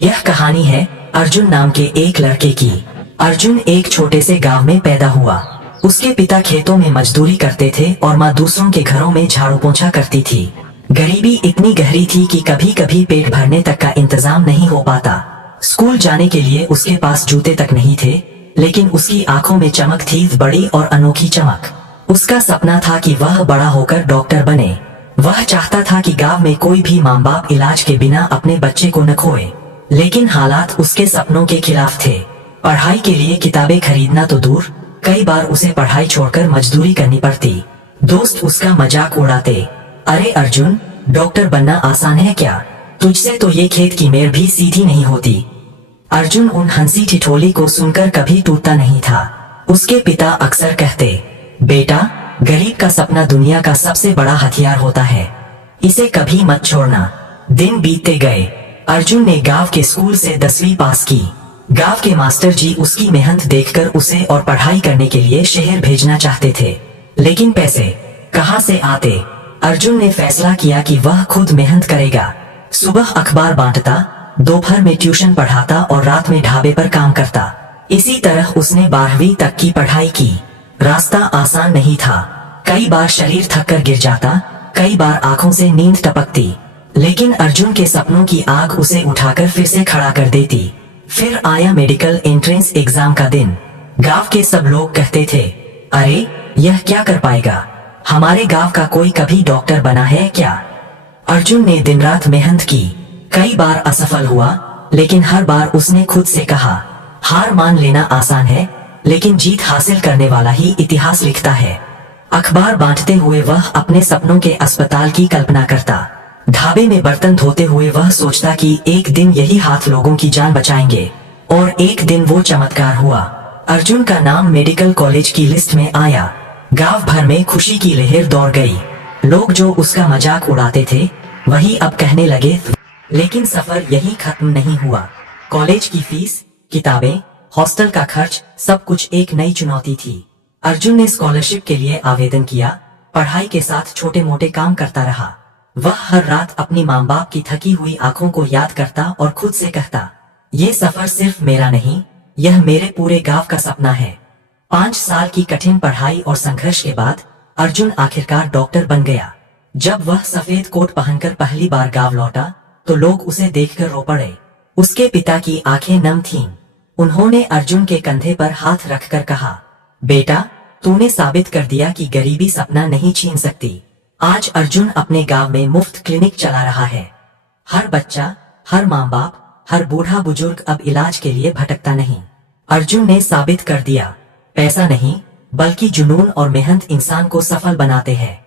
यह कहानी है अर्जुन नाम के एक लड़के की। अर्जुन एक छोटे से गांव में पैदा हुआ। उसके पिता खेतों में मजदूरी करते थे और माँ दूसरों के घरों में झाड़ू पोंछा करती थी। गरीबी इतनी गहरी थी कि कभी कभी पेट भरने तक का इंतजाम नहीं हो पाता। स्कूल जाने के लिए उसके पास जूते तक नहीं थे, लेकिन उसकी आंखों में चमक थी, बड़ी और अनोखी चमक। उसका सपना था कि वह बड़ा होकर डॉक्टर बने। वह चाहता था कि गांव में कोई भी माँ बाप इलाज के बिना अपने बच्चे को न खोए। लेकिन हालात उसके सपनों के खिलाफ थे। पढ़ाई के लिए किताबें खरीदना तो दूर, कई बार उसे पढ़ाई छोड़कर मजदूरी करनी पड़ती। दोस्त उसका मजाक उड़ाते, अरे अर्जुन, डॉक्टर बनना आसान है क्या? तुझसे तो ये खेत की मेड़ भी सीधी नहीं होती। अर्जुन उन हंसी ठिठोली को सुनकर कभी टूटता नहीं था। उसके पिता अक्सर कहते, बेटा, गरीब का सपना दुनिया का सबसे बड़ा हथियार होता है, इसे कभी मत छोड़ना। दिन बीतते गए। अर्जुन ने गांव के स्कूल से 10वीं पास की। गांव के मास्टर जी उसकी मेहनत देखकर उसे और पढ़ाई करने के लिए शहर भेजना चाहते थे, लेकिन पैसे कहां से आते? अर्जुन ने फैसला किया कि वह खुद मेहनत करेगा। सुबह अखबार बांटता, दोपहर में ट्यूशन पढ़ाता और रात में ढाबे पर काम करता। इसी तरह उसने 12वीं तक की पढ़ाई की। रास्ता आसान नहीं था। कई बार शरीर थककर गिर जाता, कई बार आंखों से नींद टपकती, लेकिन अर्जुन के सपनों की आग उसे उठाकर फिर से खड़ा कर देती। फिर आया मेडिकल एंट्रेंस एग्जाम का दिन। गांव के सब लोग कहते थे, अरे, यह क्या कर पाएगा? हमारे गांव का कोई कभी डॉक्टर बना है क्या? अर्जुन ने दिन रात मेहनत की। कई बार असफल हुआ, लेकिन हर बार उसने खुद से कहा, हार मान लेना आसान है, लेकिन जीत हासिल करने वाला ही इतिहास लिखता है। अखबार बांटते हुए वह अपने सपनों के अस्पताल की कल्पना करता। ढाबे में बर्तन धोते हुए वह सोचता कि एक दिन यही हाथ लोगों की जान बचाएंगे। और एक दिन वो चमत्कार हुआ। अर्जुन का नाम मेडिकल कॉलेज की लिस्ट में आया। गांव भर में खुशी की लहर दौड़ गई। लोग जो उसका मजाक उड़ाते थे, वही अब कहने लगे। लेकिन सफर यहीं खत्म नहीं हुआ। कॉलेज की फीस, किताबें, हॉस्टल का खर्च, सब कुछ एक नई चुनौती थी। अर्जुन ने स्कॉलरशिप के लिए आवेदन किया, पढ़ाई के साथ छोटे मोटे काम करता रहा। वह हर रात अपनी माँ बाप की थकी हुई आंखों को याद करता और खुद से कहता, ये सफर सिर्फ मेरा नहीं, यह मेरे पूरे गांव का सपना है। 5 साल की कठिन पढ़ाई और संघर्ष के बाद अर्जुन आखिरकार डॉक्टर बन गया। जब वह सफेद कोट पहनकर पहली बार गांव लौटा, तो लोग उसे देखकर रो पड़े। उसके पिता की आंखें नम थीं। उन्होंने अर्जुन के कंधे पर हाथ रखकर कहा, बेटा, तूने साबित कर दिया कि गरीबी सपना नहीं छीन सकती। आज अर्जुन अपने गांव में मुफ्त क्लिनिक चला रहा है। हर बच्चा, हर माँ बाप, हर बूढ़ा बुजुर्ग अब इलाज के लिए भटकता नहीं। अर्जुन ने साबित कर दिया, पैसा नहीं, बल्कि जुनून और मेहनत इंसान को सफल बनाते हैं।